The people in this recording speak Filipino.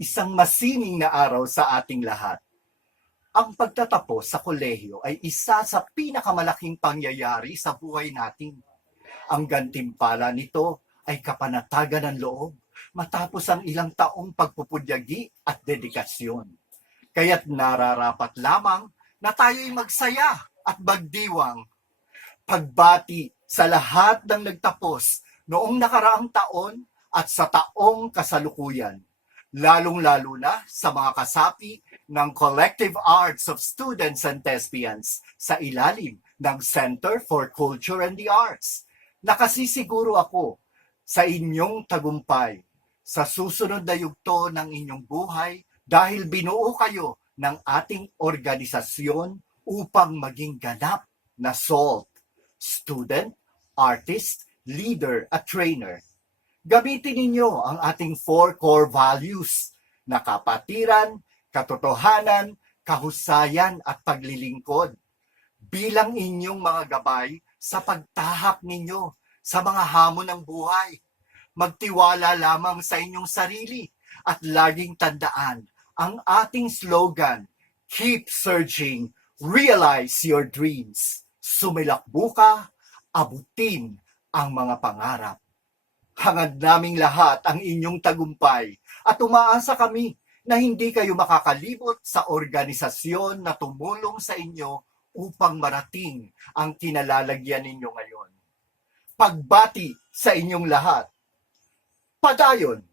Isang masining na araw sa ating lahat. Ang pagtatapos sa kolehiyo ay isa sa pinakamalaking pangyayari sa buhay natin. Ang gantimpala nito ay kapanatagan ng loob matapos ang ilang taong pagpupudyagi at dedikasyon. Kaya't nararapat lamang na tayo'y magsaya at magdiwang. Pagbati sa lahat ng nagtapos noong nakaraang taon at sa taong kasalukuyan, lalong-lalo na sa mga kasapi ng Collective Arts of Students and Thespians sa ilalim ng Center for Culture and the Arts. Nakasisiguro ako sa inyong tagumpay sa susunod na yugto ng inyong buhay dahil binuo kayo ng ating organisasyon upang maging ganap na SALT, student, artist, leader at trainer. Gamitin ninyo ang ating 4 core values na kapatiran, katotohanan, kahusayan at paglilingkod bilang inyong mga gabay sa pagtahak ninyo sa mga hamon ng buhay. Magtiwala lamang sa inyong sarili at laging tandaan ang ating slogan, keep searching, realize your dreams. Sumilakbo ka, abutin ang mga pangarap. Hangad naming lahat ang inyong tagumpay at umaasa kami na hindi kayo makakalibot sa organisasyon na tumulong sa inyo upang marating ang kinalalagyan ninyo ngayon. Pagbati sa inyong lahat. Padayon!